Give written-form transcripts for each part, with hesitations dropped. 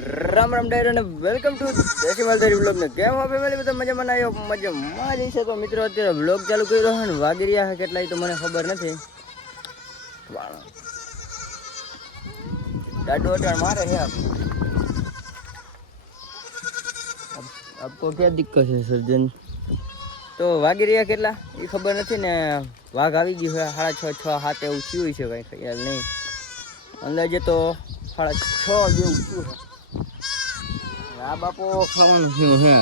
રામ રામ ડાયર અને welcome to દેશી માલધારી vlog ને કેમ હો ફેમિલી બધા મજામાં આવ્યો મજામાં જ છે. તો મિત્રો અત્યારે વ્લોગ ચાલુ કર્યો છે ને વાગી રહ્યા છે કેટલાય તો મને ખબર નથી. દાડો અટાણ મારે છે આપકો ક્યાં દિક્કત છે સર્જન. તો વાગી રહ્યા કેટલા એ ખબર નથી ને વાઘ આવી ગયું છે 6:30 એવું થયું છે કઈ ખ્યાલ નહીં. અંદાજે તો 6:30 જેવું થયું છે. આ બાપો ખાવાનું શું હે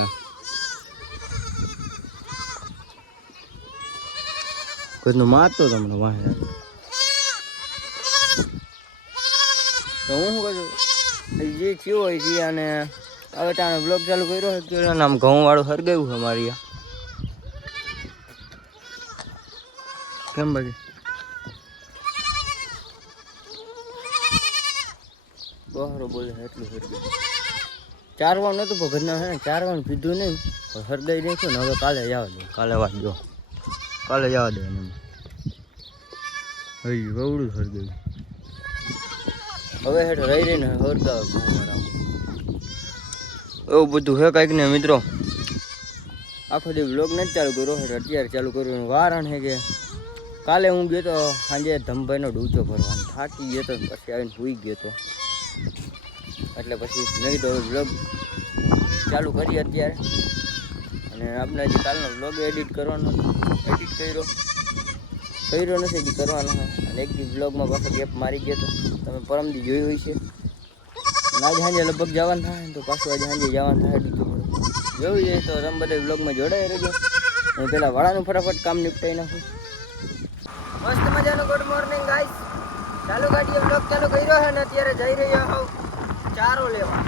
કોઈનો મારતો તમને વાહે તો હું શું કરું જે થયું હોય છે. અને હવે ત્યાં બ્લોગ ચાલુ કર્યો છે આમ ઘઉં વાળું હરગાવ્યું છે મારી કેમ બાકી બહારો બોલે એટલું હરગાવ્યું. ચારવાનું નતું પણ ઘરના હે ને ચારવાનું પીધું નહીં હરગાઈ નાખ્યું ને હવે કાલે જવા દે. કાલે વાત જો કાલે જવા દે એને હઈ વવડું હરગાયું હવે હેઠ રહી રહીને હરગાવે એવું બધું હે કાંઈક ને મિત્રો. આખો દી વ્લોગ નથી ચાલુ કર્યો અત્યારે ચાલુ કર્યું. કારણ છે કે કાલે હું ગયો તો સાંજે ધમભાઈનો ડૂચો ભરવાનો થાકી ગયો તો પછી આવીને સૂઈ ગયો તો એટલે પછી મેં કીધું વ્લોગ ચાલુ કરીએ અત્યારે. અને આપણે હજી કાલનો વ્લોગ એડિટ કરવાનો એડિટ કર્યો નથી હજી કરવાનો છે. અને એક દી વ્લોગમાં પાછો ગેપ મારી ગયો તો તમે પરમદી જોઈ હોય છે. અને આજે સાંજે લગભગ જવાનું થાય તો પાછું આજે સાંજે જવાનું થાય બીજું જોયું જાય તો તમે બધા વ્લોગમાં જોડાઈ રહેજો. હું પહેલાં વાળાનું ફટાફટ કામ નિપટાઈ નાખું. મસ્ત મજાનો ગુડ મોર્નિંગ ગાઈસ. ચાલુ ગાડીએ વ્લોગ ચાલુ કર્યો છે ને અત્યારે જઈ રહ્યા હોવ ચારો લેવા.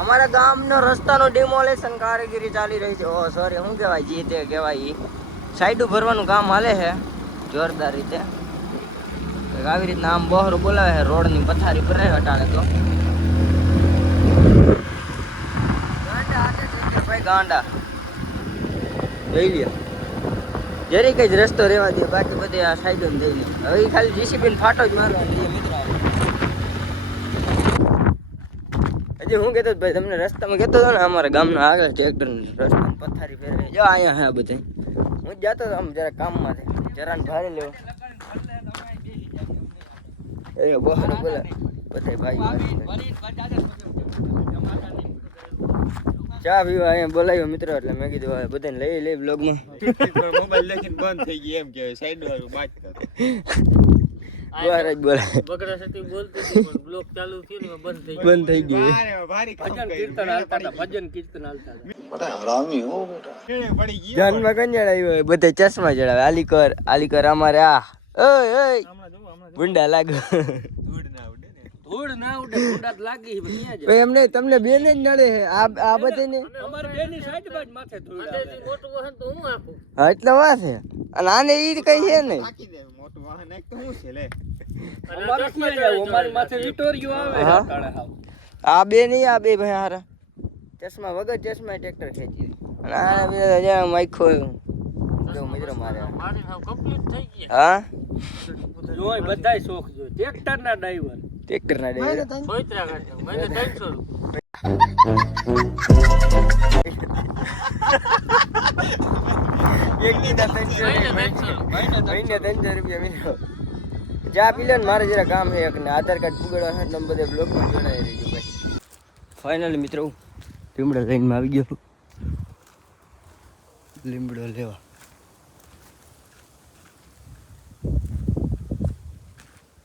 અમારા ગામનો રસ્તાનો ડેમોલેશન કારીગરી ચાલી રહી છે. ઓ સોરી શું કહેવાય જે તે કહેવાય એ સાઈડું ભરવાનું કામ હાલે છે જોરદાર રીતે. આવી રીતના આમ બહોરો બોલાવે છે રોડની પથારી ભરાય હટાણે તો ગાંડા ભાઈ ગાંડા જોઈ લે જરી કઈ જ રસ્તો રહેવા દે બાકી બધે આ સાઈડો જઈ લે. હવે ખાલી જીસીબી ફાટો જ મારવાનો મિત્રો. હજી હું કહેતો ભાઈ તમને રસ્તામાં કહેતો હતો ને અમારા ગામના આગળ ટ્રેક્ટર રસ્તામાં પથારી ફેરવે જો અહીંયા હા બધા હું જ જતો આમ જરા કામમાંથી જરાને ભારે લેવો એ બહાર બોલા બધા ભાઈ ચા પીવા અહીંયા બોલાવ્યો મિત્રો એટલે મેં કીધું હવે બધાને લઈ બ્લોગમાં મોબાઈલ લખીને બંધ થઈ ગઈ એમ કહેવાય સાઈડ વાળું બાદ બહાર જ બોલાય બગડા સતી બોલતી હતી પણ બ્લોક ચાલુ થયું ને બંધ થઈ ગયું. ભારી ભજન કીર્તન હાલતા હતા ભજન કીર્તન હાલતા હતા. બડા હરામી હો બેટા પડી ગઈ જાનમાં કંજણ આવ્યો હોય બધા ચશ્મા ચડાવે આલી કર અમારે આ ઓય ભૂંડા લાગે ધૂળ ના ઉડે ભૂંડા લાગી અહીંયા જ એમ નહીં તમને બેન જ નડે છે આ બધાને અમાર બેની સાઈડ બાજ માથે ધૂળ આવે મોટું વાહન તો હું આખું હા એટલે વાત છે. અને આને ઈ કઈ છે નહીં બાકી દે મોટું વાહન એક તો હું છે લે અમારી માથે વિટોરિયો આવે હટાડે હાવ. આ બે નહીં આ બે ભાઈ હારા ચશ્મા વગર ચશ્મા ટ્રેક્ટર ખેંચી અને આ બે હજાર માઈખો જો મિત્રો મારે મારી હાવ કમ્પ્લીટ થઈ ગઈ. હા જોય બધાય શોખ જો ટ્રેક્ટર ના ડ્રાઈવર ટ્રેક્ટર ના ડે સોઈત્રા કરજો મને 300 એક દીધા 300 રૂપિયા મિત્રો ચા પી લે ને મારે જરા કામ છે એક ને આધાર કાર્ડ પુગડવા છે તમે બધે બ્લોકમાં જોડાઈ રહેજો ભાઈ. ફાઇનલી મિત્રો લીમડો લાઈનમાં આવી ગયો લીમડો લેવા.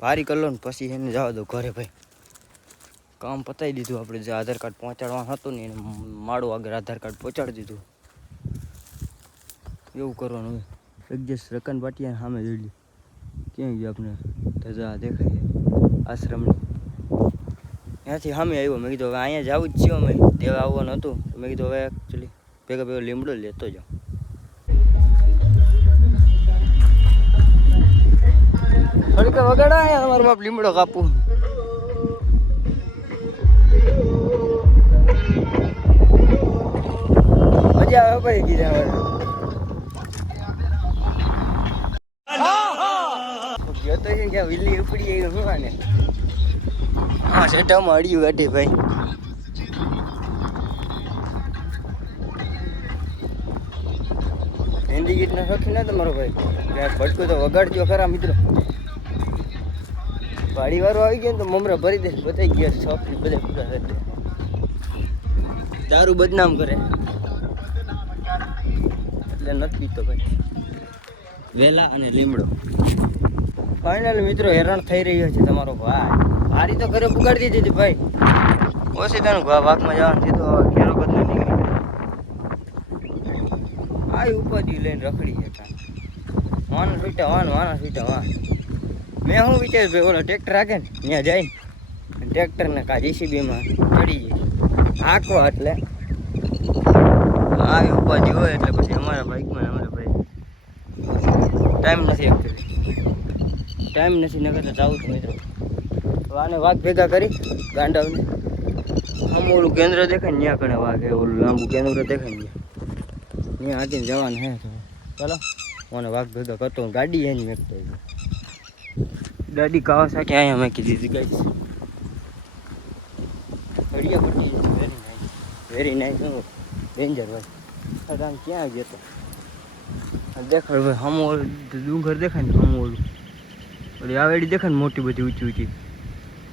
ભારી કરલો ને પછી એને જવા દો ઘરે ભાઈ. કામ પતાવી દીધું આપણે જે આધાર કાર્ડ પહોંચાડવાનું હતું ને એને માળું આગળ આધાર કાર્ડ પહોંચાડી દીધું. એવું કરવાનું હોય એડજસ્ટ રકન પાટિયા સામે જોઈ લે ક્યાં ગયું આપણે ધજા દેખાય આશ્રમની ત્યાંથી સામે આવ્યો. મેં કીધું હવે અહીંયા જવું જ છે અમે તેવા આવવાનું હતું મેં કીધું હવે એકચ્યુઅલી ભેગો લીમડો લેતો જાઉં. થોડીક વગાડા અહીંયા અમારો બાપ લીમડો કાપવું મજા આવે ભાઈ કીધા ગયો તો ક્યાં વિલ્લી ઉપડી આવી હું આને હા સેટામાં અડિયું કાઢી ભાઈ જિંદગીના શોખીન ના તમારો ભાઈ ક્યાંક ભટકું તો વગાડજો ખરા મિત્રો. વાળી વાળો આવી ગયો ને તો મમરા ભરી દે બધાઈ ગયા શોખ બધા પૂરા કરી દે. દારૂ બદનામ કરે એટલે નથી પીતો ભાઈ. વેલા અને લીમડો ફાઇનલ મિત્રો હેરાન થઈ રહ્યો છે તમારો ભાઈ. હારી તો ઘરે પુગાડી દીધી હતી ભાઈ. ઓછી તને વાઘમાં જવાનું સીધો ઘેરો બદલો નીકળી આ ઉપાધિ લઈને રખડી છે કાંઈ વાના છૂટા વાન મેં શું વિચાર્યું ભાઈ ઓલો ટ્રેક્ટર રાખે ને ત્યાં જઈને ટ્રેક્ટરને કા JCBમાં ચડી જાય આખો એટલે આવી ઉપાધિ હોય એટલે પછી અમારા બાઇકમાં અમારા ભાઈ ટાઈમ નથી નકર તો જાવું છું મિત્રો. આને વાઘ ભેગા કરી ગાંડાવને આમ ઓલું કેન્દ્ર દેખાય ને ત્યાં કણે વાઘ ઓલું લાંબુ કેન્દ્ર દેખાય ને ત્યાં હાથીને જવાનું હે તો ચાલો મને વાઘ ભેગા કરતો ગાડી એની મેકતો ગાડી કાવાસાકી અહીંયા મેકી દીધી ગાઈસ. હળિયા પટ્ટી વેરી નાઇસ હું ડેન્જર ભાઈ. આમ ક્યાં ગયો તો દેખાડ ભાઈ હમ ઓલું ડુંગર દેખાય ને હમ ઓલું ઓલી આવેડી દેખાય ને મોટી બધી ઊંચી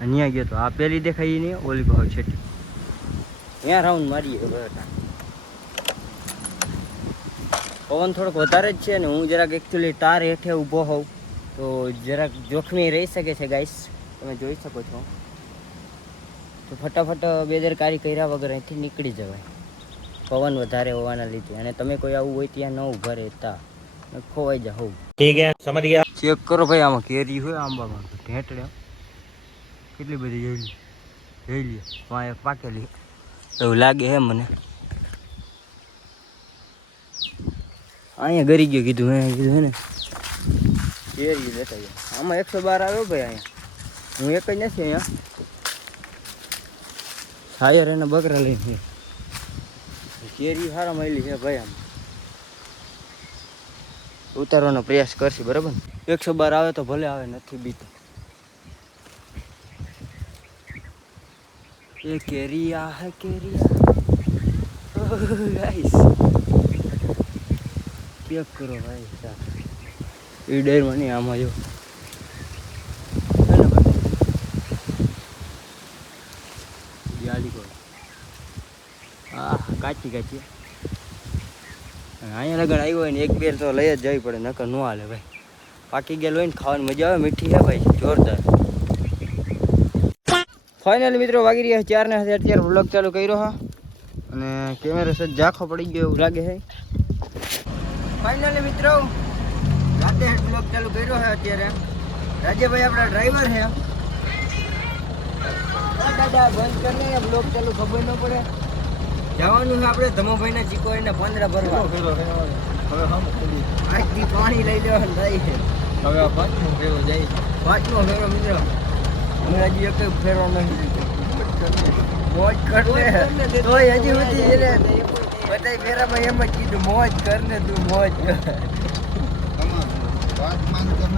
અહીંયા ગયો તો આ પેલી દેખાય નહીં ઓલી ભાવ છેટી ત્યાં રાઉન્ડ મારીએ બધા. પવન થોડોક વધારે જ છે ને હું જરાક એકચ્યુઅલી તાર હેઠે ઊભો હોઉં તો જરાક જોખમી રહી શકે છે ગાઈસ. તમે જોઈ શકો છો તો ફટાફટ બેદરકારી કર્યા વગર અહીંથી નીકળી જવાય પવન વધારે હોવાના લીધે. અને તમે કોઈ આવું હોય ત્યાં ન ઊભા રહેતા ખોવાઈ જાઓ. ઠીક હે સમજ ગયા. ચેક કરો ભાઈ આમાં કેરી હોય આંબામાં ઢેંટડે કેટલી બધી જોઈ લે વાંય પાકેલી એવું લાગે હે મને. અહીંયા ગરી ગયો કીધું હે ને કેરી લેતા ગયા. આમાં 112 આવ્યો ભાઈ. અહીંયા હું એક જ નથી અહીંયા છાયર એને બકરા લઈને કેરી સારા મળી છે ભાઈ. આમ ઉતારવાનો પ્રયાસ કરશે બરાબર ને. 112 આવે તો ભલે આવે નથી બીતો. એ કેરિયા હે કેરિયા ગાઈસ ચેક કરો ભાઈ. એ ડેરમાં નહીં આમાં જો કાચી અહીંયા લગન આવ્યો હોય ને એક બેર તો લઈ જ જવી પડે નકર ન હાલે ભાઈ. પાકી ગયેલું હોય ને ખાવાની મજા આવે મીઠી છે ભાઈ જોરદાર. ફાઇનલી મિત્રો વાગી રહ્યા 4 ને અત્યારે વ્લોગ ચાલુ કર્યો હા અને કેમેરો સજ ઝાંખો પડી ગયો એવું લાગે છે. ફાઇનલી મિત્રો રાતે વ્લોગ ચાલુ કર્યો છે અત્યારે. રાજ્યભાઈ આપણા ડ્રાઈવર છે. દાદા બંધ કરીને બ્લોગ ચાલુ ખબર ન પડે. જવાનું છે આપણે ધમોભાઈના ચીકોઈના 15 ભરવા. આજથી પાણી લઈ લેવાનું થાય છે. હવે 5મો ફેરો જાય. 5મો ફેરો મિત્રો અમે હજી એક ફેરો નથી મોજ કરને તોય હજી સુધી એને બધાય ફેરામાં એમ જ કીધું મોજ કરને તું મોજ કર. વાત માન તો ન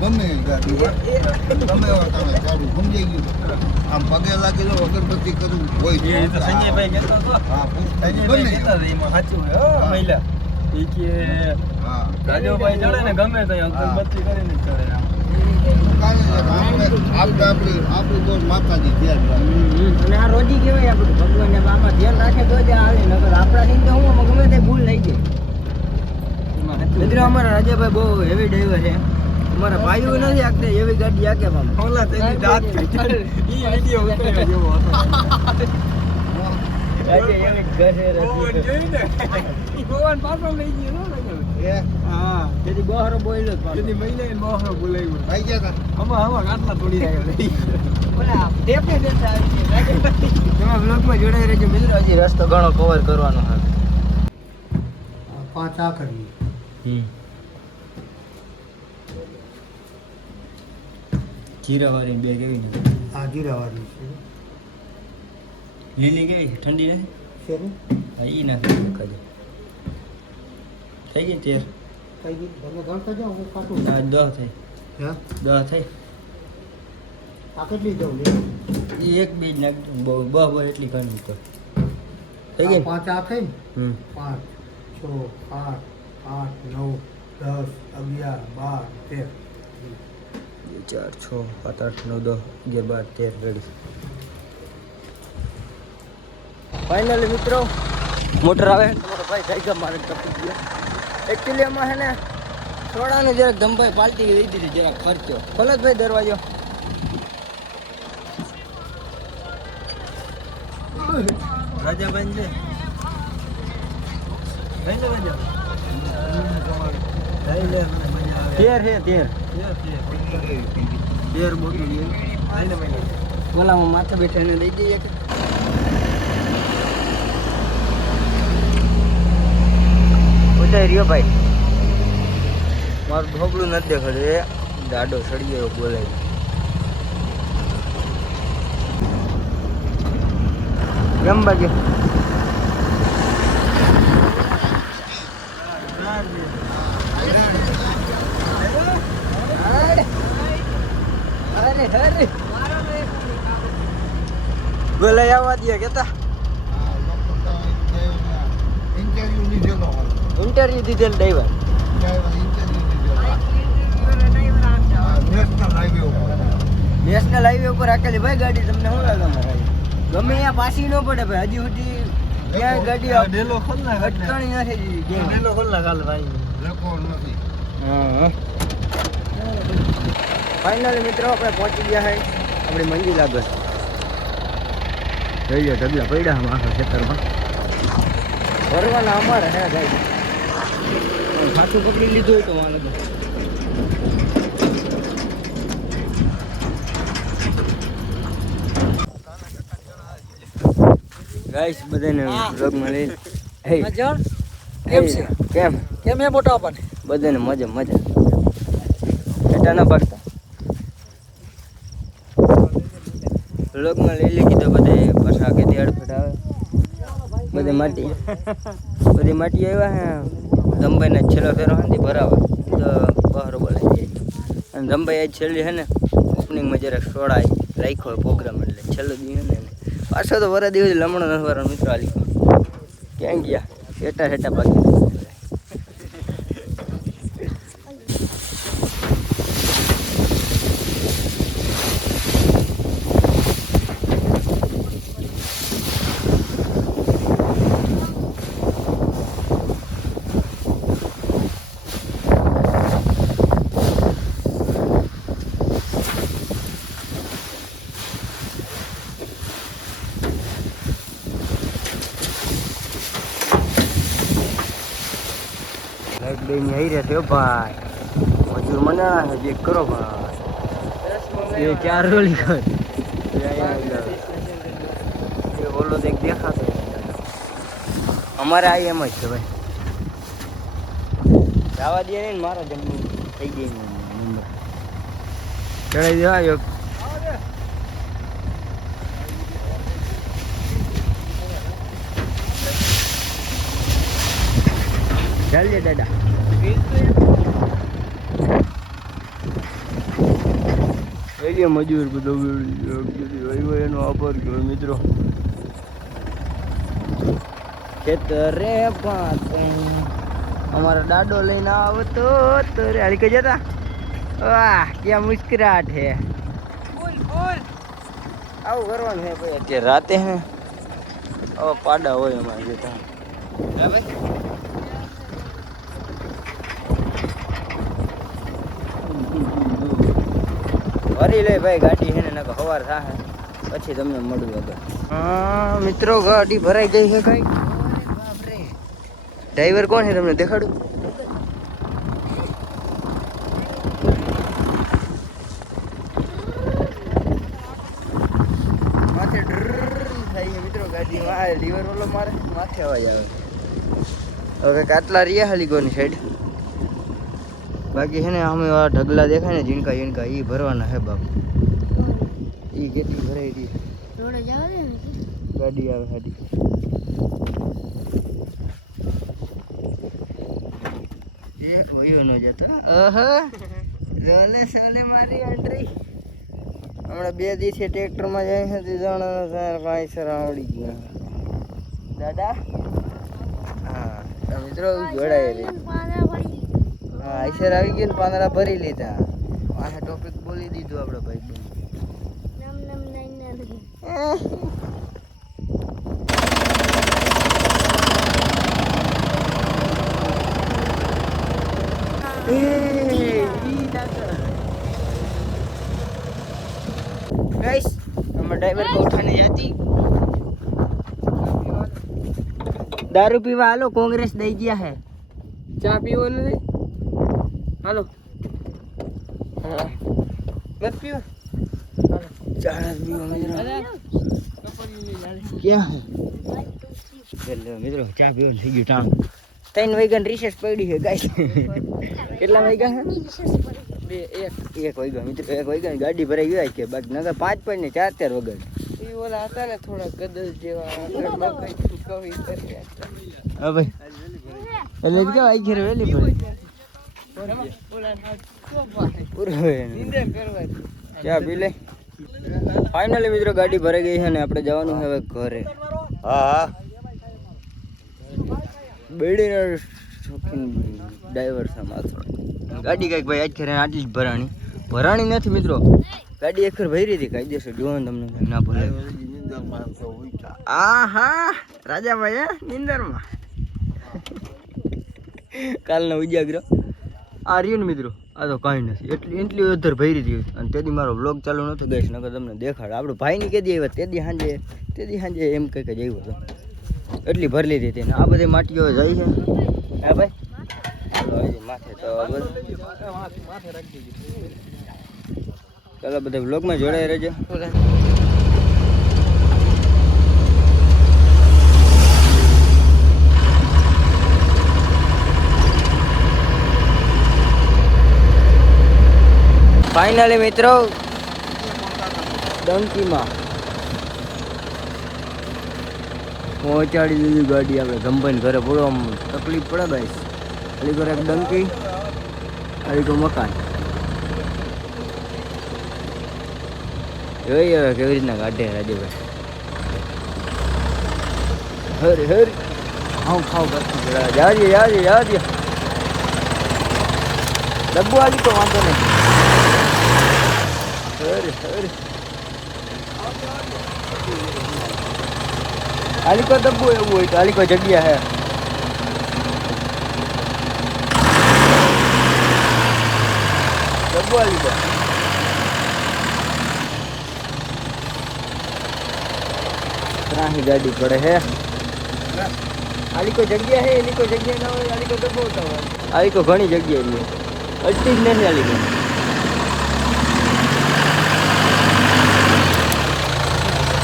ગમે ગાડી ગમે એવા તમે ચાલુ સમજાઈ ગયું. આમ પગે લાગી લો અગરબત્તી કરવું હોય એ તો સંજયભાઈ કહેતો હતો. હા સંજયભાઈ કહેતા હતા એમાં સાચું હોય હો મહિલા. એ કે હા રાજોભાઈ ચડે ને ગમે તો અગરબત્તી કરીને ચડે. આપણી તો માતાજી ધ્યાન રાખે. અને આ રોજી કહેવાય આપણું ભગવાન આમાં ધ્યાન રાખે તો જ આવે નકર આપણા થી તો હું ગમે તે ભૂલ થઈ જાય. મિત્રો અમારા રાજાભાઈ બહુ હેવી ડ્રાઈવર છે. અમારા ભાઈઓ નથી આગતે એવી ગાડી આકે ઓલા તેની દાંત કાઢી ઈ વિડિયો ઉતાર્યો જેવો હતો. આજે એવી ઘરે ગોવન જોઈ ને ઈ ગોવન પાછો લઈ ગયો ને એ હા તેથી બહાર બોલ્યો તેની મહિલાએ બહાર બોલાવ્યો. આવી ગયા તા આમાં કાટલા તોડી આવ્યો. બોલા ટેપે દેતા આવી રાજભાઈ તમે બ્લોગમાં જોડાઈ રહેજો મિત્રો. હજી રસ્તો ઘણો કવર કરવાનો છે. 5 આ કરી જીરાવાળી બે કેવી ને આ જીરાવાળી છે. લીલી કેવી છે ઠંડી નથી? શેરું હા ઈ નાખી ખાજો થઈ ગઈ તેર કઈ ગઈ તમે ગણતા જાઓ હું કાટું. આ 10 થઈ હા 10 થઈ. આ કેટલી દઉં લે એ એક બીજ નાખ બહુ એટલી ઘણી તો થઈ ગઈ 5 આ થઈ ને 5 8 9 10 11 12 13 2 4 6 7 8 9 10 11 12 13 રેડી ફાઇનલી મિત્રો મોટર આવે તમારો ભાઈ સાઈકલ મારે ટપી ગયો એકચ્યુઅલી એમાં છે ને થોડાને જરાક ધમભાઈ પાલટી દઈ દીધી જરાક ખર્ચો ખોલો ભાઈ દરવાજો રાજાભાઈ છે તેર છે તેર બોટલ ઓલામાં માથે બેઠા એને દઈ દઈએ કે ઉતારી રહ્યો ભાઈ મારું ઢોકળું નથી દેખાડે દાડો સડી ગયો બોલાય કેમ બાજુ બોલાય આવવા દે કેતા ઇન્ટરવ્યુ લીધેલો ઇન્ટરવ્યુ દીધેલ ડ્રાઈવર નેશનલ હાઈવે ઉપર રાખેલી ભાઈ ગાડી તમને શું લાગે મારા ગમે અહીંયા પાછી ન પડે ભાઈ હજી સુધી ક્યાંય ગાડી ડેલો ખોલ ના અટકાણી નથી દીધી ડેલો ખોલ ના કાલ ભાઈ રેકોર્ડ નથી હા ફાઇનલી મિત્રો આપણે પહોંચી ગયા છે આપણી મંજિલ આગળ જોઈ લો ઢગલા પડ્યા આમ આખા ખેતરમાં ફરવાના અમારે હે ગાઈ સાચું પકડી લીધું હોય તો મારે ગાઈસ બધાને વ્લોગમાં લઈ હે મજા કેમ છે કેમ કેમ હે મોટા આપણને બધાને મજા મજા બેટા ના પાડતા વ્લોગમાં લઈ કીધું બધે પાછા કેથી અડફટ આવે બધે માટી બધી માટી આવ્યા હે ધમભાઈના છેલ્લો ફેરો હતી બરાબર તો બહાર બોલાઈ જાય અને ધમભાઈ આજ છેલ્લી હે ને ઓપનિંગમાં જરાક સોડાય રાખ્યો પ્રોગ્રામ એટલે છેલ્લો દી હે ને પાછો તો વરા દિવસ લમણો નથી વાળો મિત્રો આલી ક્યાં ગયા હેટા હેટા ભાગી લાઈટ લઈને આવી રહ્યા છે ભાઈ મજૂર મનાણા છે ચેક કરો ભાઈ એ ચાર રોલી કર એ ઓલો દેખ દેખાતો અમારે આ એમ જ છે ભાઈ જવા દે ને મારા જમવું થઈ ગઈ ચડાઈ દેવા એક ચાલજે દાદા મજૂર બધો એનો આભાર કહેવાય મિત્રો ખેતરે પાતે અમારો દાડો લઈને આવતો તો રે હાલી કે જતા વાહ ક્યાં મુસ્કરાટ હે આવું કરવાનું હે ભાઈ અત્યારે રાતે હે હવે પાડા હોય અમારે જતા હા ભાઈ ભરી લે ભાઈ ગાડી છે ને નકર સવાર થાય પછી તમને મળું આગળ હા મિત્રો ગાડી ભરાઈ ગઈ છે કઈ ડ્રાઈવર કોણ છે તમને દેખાડું માથે થાય છે મિત્રો ગાડી લીવર ઓલો મારે માથે અવાજ આવે હવે કાટલા રહ્યા હાલી કોની સાઈડ બાકી છે ને અમે ઢગલા દેખાય ને ઝીણકા ઝીણકા એ ભરવાના હે બાપુ એ કેટલી ભરાઈ રહી ગાડી આવે ગાડી એ વયો ન જતો ઓહો રોલે સોલે મારી એન્ટ્રી હમણાં 2 દિવસે ટ્રેક્ટરમાં જાય છે તે જણા કાંઈ સર આવડી ગયા દાદા હા મિત્રો જોડાય રે હા આઈસર આવી ગયું ને પાંદડા ભરી લીધા આ ટોપિક બોલી દીધું આપણે ભાઈ गाइस हमारे ड्राइवर को उठाने जाती दारू पीवा हालो कांग्रेस दई गया है ચા પીવો નથી હાલો મત પીવો चार पीवा मित्रों क्या है चलो मित्रों चा पीवा થઈ ગયું ટાણ 3 વાગ્યાની રિસેસ પડી છે ગાઈસ કેટલા વાગ્યા છે 1 વાગ્યા મિત્રો 1 વાગ્યાની ગાડી ભરાઈ ગઈ કે બાકી નગર 5 પડ ને 4 વગર એ ઓલા હતા ને થોડા ગદલ જેવા કવિ હા ભાઈ એટલે કે આઈ ઘરે વેલી પડી પૂરો નીંદે કરવા ચા પી લે ફાઇનલી મિત્રો ગાડી ભરાઈ ગઈ છે અને આપણે જવાનું છે હવે ઘરે હા બેડીના શોખીન ડ્રાઈવર છે માથો ગાડી કઈક ભાઈ આજ ખેરે આટલી જ ભરાણી નથી મિત્રો ગાડી એકર ભરી હતી કાયદેસર જોવાનું તમને ના ભલે આ હા રાજાભાઈ નિંદરમાં કાલનો ઉજાગરો આ રહ્યું ને મિત્રો આ તો કાંઈ નથી એટલી અધર ભરી હતી અને તેથી મારો વ્લોગ ચાલુ નહોતો ગઈશ નકર તમને દેખાડ આપણો ભાઈની કેદી આવ્યા તેથી સાંજે એમ કંઈક જ આવ્યો હતો એટલી ભરી લીધી હતી ને આ બધી માટીઓ જાય છે હા ભાઈ માથે તો ચાલો બધા વ્લોગમાં જોડાઈ રહેજો ફાઇનલી મિત્રો ડંકીમાં પહોંચાડી દીધી ગાડી આપણે ગંભાઈને ઘરે બોલો આમ તકલીફ પડે ભાઈ અલી ઘરે એક ડંકી અલી કો મકાન જોઈએ હવે કેવી રીતના કાઢે રાજુભાઈ હરી હરી ખાવ કરતું જાજે ડબ્બુ આલી તો વાંધો નહીં હરી આલી કો ડબ્બુ એવું હોય તો આલી કોઈ જગ્યા હે ડબ્બુ આલી કો ત્રાહી ગાડી પડે હે આલી કોઈ જગ્યા હે એની કોઈ જગ્યા ના હોય આલી કો ડબ્બુ હોતા હોય આલી કો ઘણી જગ્યા છે અડતી જ નથી આલી કો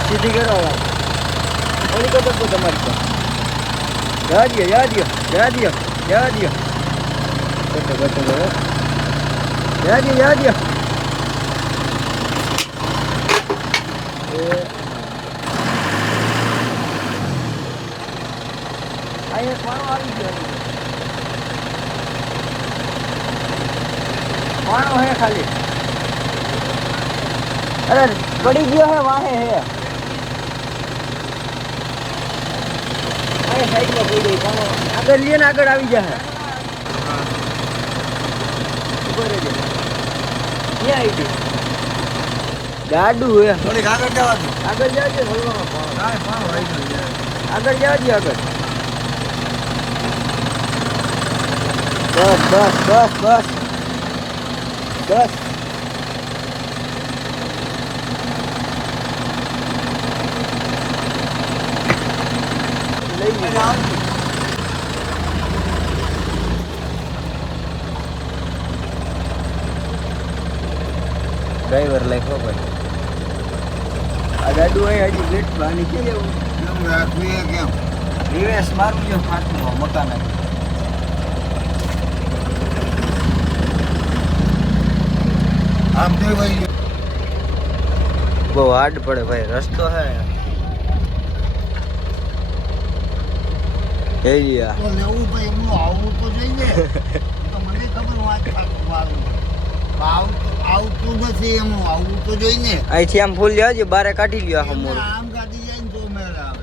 સીધી કરો ઓલી કો ડબ્બુ તમારી તો યાદ અહીંયા પાણો હે ખાલી અરે પડી ગયો હે વાહે હે સાઈડમાં પડી ગઈ પાણો આગળ લે ને આગળ આવી જાય ક્યાં આવી ગઈ ગાડું હે થોડીક આગળ જવા દો આગળ જાવજો આગળ જાવજો આગળ બસ લઈ ગયા ડ્રાઈવર લાઈફ ભાઈ આ ગાડું હોય હજી પ્લેટ પાણી કે લેવું કેમ રિવેસ મારું જો ફાટવું મકાન આમ તે ભાઈ બહુ હાર્ડ પડે ભાઈ રસ્તો હે એલિયા તો લેવું ભાઈ એમનું આવવું તો જોઈએ તો મને ખબર વાત આવતું નથી એમનું આવવું તો જોઈએ અહીંથી આમ ફૂલ લેવાજો બારે કાઢી લ્યો આખો મોર આમ કાઢી જાય ને તો મેળ આવે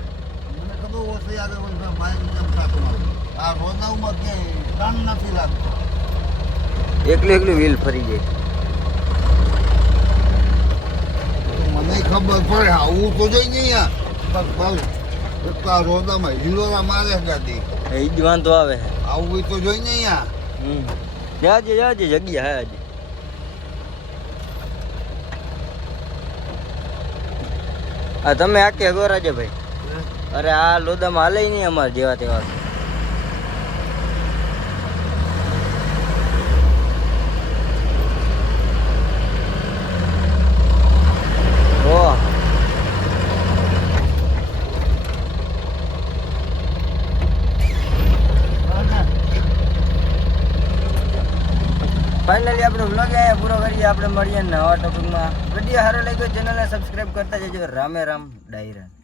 મને ખબર વર્ષથી આગળ વર્ષે બાઇક કેમ થતું મારું આ રોદાઓમાં ક્યાંય કામ નથી લાગતો એકલી વ્હીલ ફરી જાય. મને ખબર પડે આવું તો જોઈ નહીં યાર બસ એટલા રોદામાં હિલોરા મારે ગાડી એ જ વાંધો આવે છે. આવું તો જોઈ નહીં યાર જાજે જગ્યા હે આજે. આ તમે આખી અગોરાજે ભાઈ. અરે આ લોદામાં હાલે નહીં અમારે જેવા તેવા. ઓહ ફાઇનલી આપણે વ્લોગ અહીંયા પૂરો કરીએ. આપણે મળીએ નવા ટોપિકમાં. વિડીયો સારો લાગ્યો ચેનલને સબસ્ક્રાઇબ કરતા જજો. રામે રામ ડાયરા.